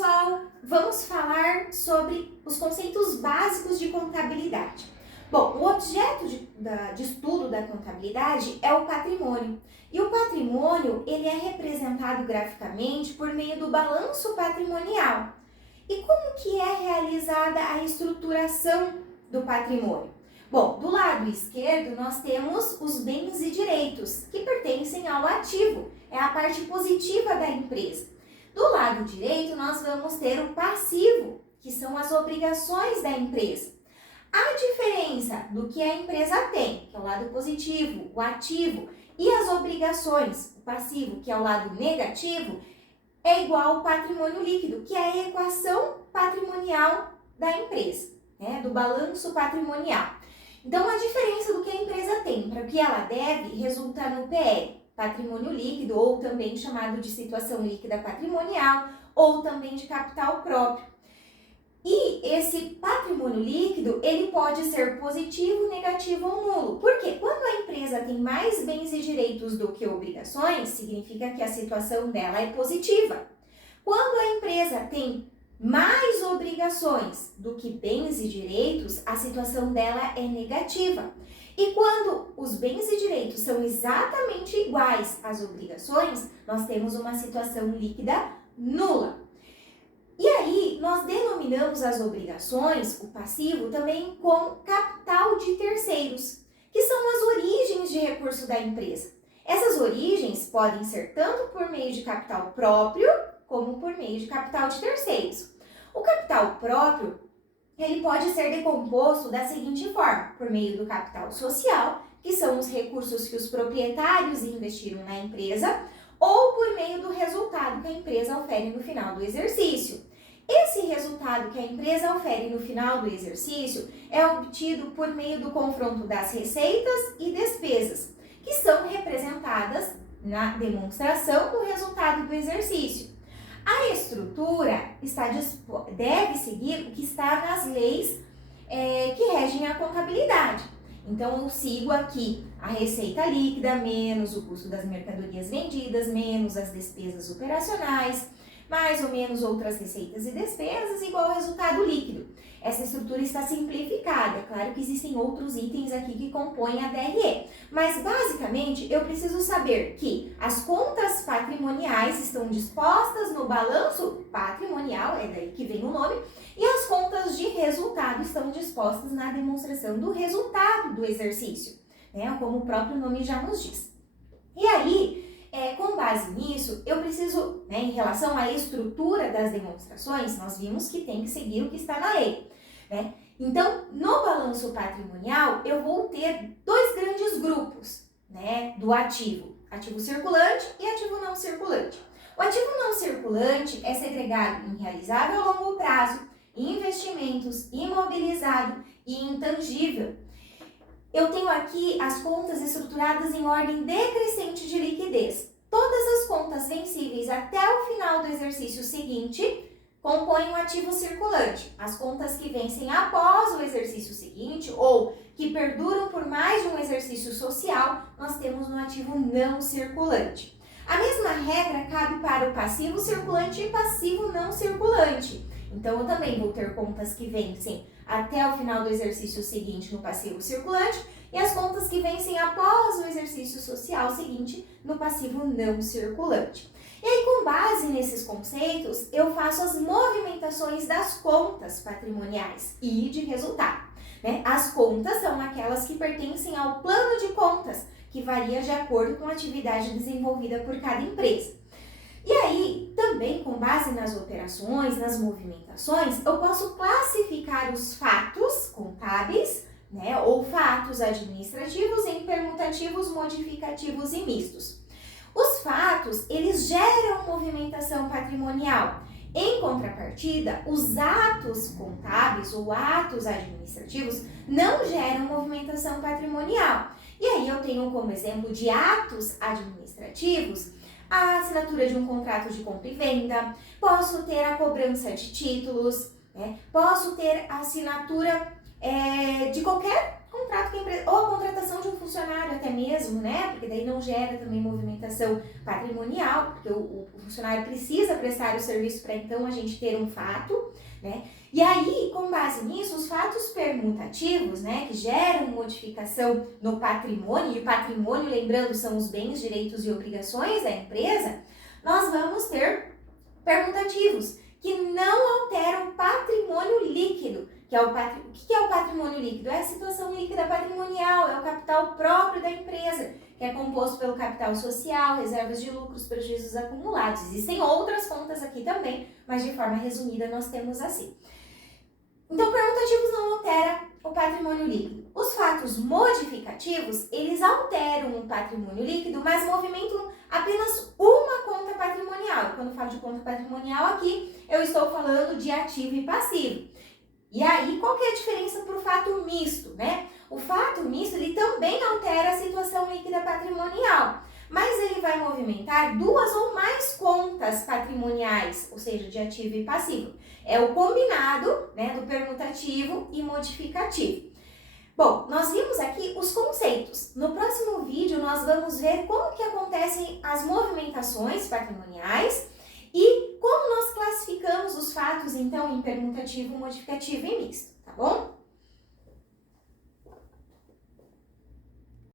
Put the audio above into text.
pessoal! Vamos falar sobre os conceitos básicos de contabilidade. Bom, o objeto de estudo da contabilidade é o patrimônio. E o patrimônio, ele é representado graficamente por meio do balanço patrimonial. E como que é realizada a estruturação do patrimônio? Bom, do lado esquerdo nós temos os bens e direitos, que pertencem ao ativo, é a parte positiva da empresa. Do lado direito nós vamos ter o passivo, que são as obrigações da empresa. A diferença do que a empresa tem, que é o lado positivo, o ativo, e as obrigações, o passivo, que é o lado negativo, é igual ao patrimônio líquido, que é a equação patrimonial da empresa, né? Do balanço patrimonial. Então, a diferença do que a empresa tem para o que ela deve resulta no PL, patrimônio líquido, ou também chamado de situação líquida patrimonial, ou também de capital próprio. E esse patrimônio líquido, ele pode ser positivo, negativo ou nulo. Porque quando a empresa tem mais bens e direitos do que obrigações, significa que a situação dela é positiva. Quando a empresa tem mais obrigações do que bens e direitos, a situação dela é negativa. E quando os bens e direitos são exatamente iguais às obrigações, nós temos uma situação líquida nula. E aí, nós denominamos as obrigações, o passivo, também como capital de terceiros, que são as origens de recurso da empresa. Essas origens podem ser tanto por meio de capital próprio, como por meio de capital de terceiros. O capital próprio, ele pode ser decomposto da seguinte forma, por meio do capital social, que são os recursos que os proprietários investiram na empresa, ou por meio do resultado que a empresa ofere no final do exercício. Esse resultado que a empresa ofere no final do exercício é obtido por meio do confronto das receitas e despesas, que são representadas na demonstração do resultado do exercício. A estrutura deve seguir o que está nas leis que regem a contabilidade. Então, eu sigo aqui a receita líquida menos o custo das mercadorias vendidas, menos as despesas operacionais, mais ou menos outras receitas e despesas, igual ao resultado líquido. Essa estrutura está simplificada, é claro que existem outros itens aqui que compõem a DRE, mas basicamente eu preciso saber que as contas patrimoniais estão dispostas no balanço patrimonial, é daí que vem o nome, e as contas de resultado estão dispostas na demonstração do resultado do exercício, né? Como o próprio nome já nos diz. E aí, com base nisso, eu preciso, em relação à estrutura das demonstrações, nós vimos que tem que seguir o que está na lei, né? Então, no balanço patrimonial, eu vou ter dois grandes grupos, né, do ativo circulante e ativo não circulante. O ativo não circulante é segregado em realizável a longo prazo, investimentos, imobilizado e intangível. Eu tenho aqui as contas estruturadas em ordem decrescente de liquidez. Todas as contas vencíveis até o final do exercício seguinte compõem o ativo circulante. As contas que vencem após o exercício seguinte ou que perduram por mais de um exercício social, nós temos no ativo não circulante. A mesma regra cabe para o passivo circulante e passivo não circulante. Então, eu também vou ter contas que vencem até o final do exercício seguinte no passivo circulante e as contas que vencem após o exercício social seguinte no passivo não circulante. E aí, com base nesses conceitos, eu faço as movimentações das contas patrimoniais e de resultado, né? As contas são aquelas que pertencem ao plano de contas, que varia de acordo com a atividade desenvolvida por cada empresa. E aí, também com base nas operações, nas movimentações, eu posso classificar os fatos contábeis, né, ou fatos administrativos em permutativos, modificativos e mistos. Os fatos, eles geram movimentação patrimonial. Em contrapartida, os atos contábeis ou atos administrativos não geram movimentação patrimonial. E aí eu tenho como exemplo de atos administrativos a assinatura de um contrato de compra e venda, posso ter a cobrança de títulos, né? Posso ter a assinatura de qualquer contrato com a empresa, ou a contratação de um funcionário até mesmo, né? Porque daí não gera também movimentação patrimonial, porque o funcionário precisa prestar o serviço para então a gente ter um fato, né? E aí, com base nisso, os fatos permutativos, né, que geram modificação no patrimônio, e o patrimônio, lembrando, são os bens, direitos e obrigações da empresa, nós vamos ter permutativos que não alteram o patrimônio líquido. O que é o patrimônio líquido? É a situação líquida patrimonial, é o capital próprio da empresa, que é composto pelo capital social, reservas de lucros, prejuízos acumulados. Existem outras contas aqui também, mas de forma resumida nós temos assim. Então, permutativos não altera o patrimônio líquido. Os fatos modificativos, eles alteram o patrimônio líquido, mas movimentam apenas uma conta patrimonial. Quando eu falo de conta patrimonial aqui, eu estou falando de ativo e passivo. E aí, qual que é a diferença para o fato misto, né? O fato misto, ele também altera a situação líquida patrimonial, mas ele vai movimentar duas ou mais contas patrimoniais, ou seja, de ativo e passivo. É o combinado, né, do permutativo e modificativo. Bom, nós vimos aqui os conceitos. No próximo vídeo, nós vamos ver como que acontecem as movimentações patrimoniais e como nós classificamos os fatos, então, em permutativo, modificativo e misto, tá bom?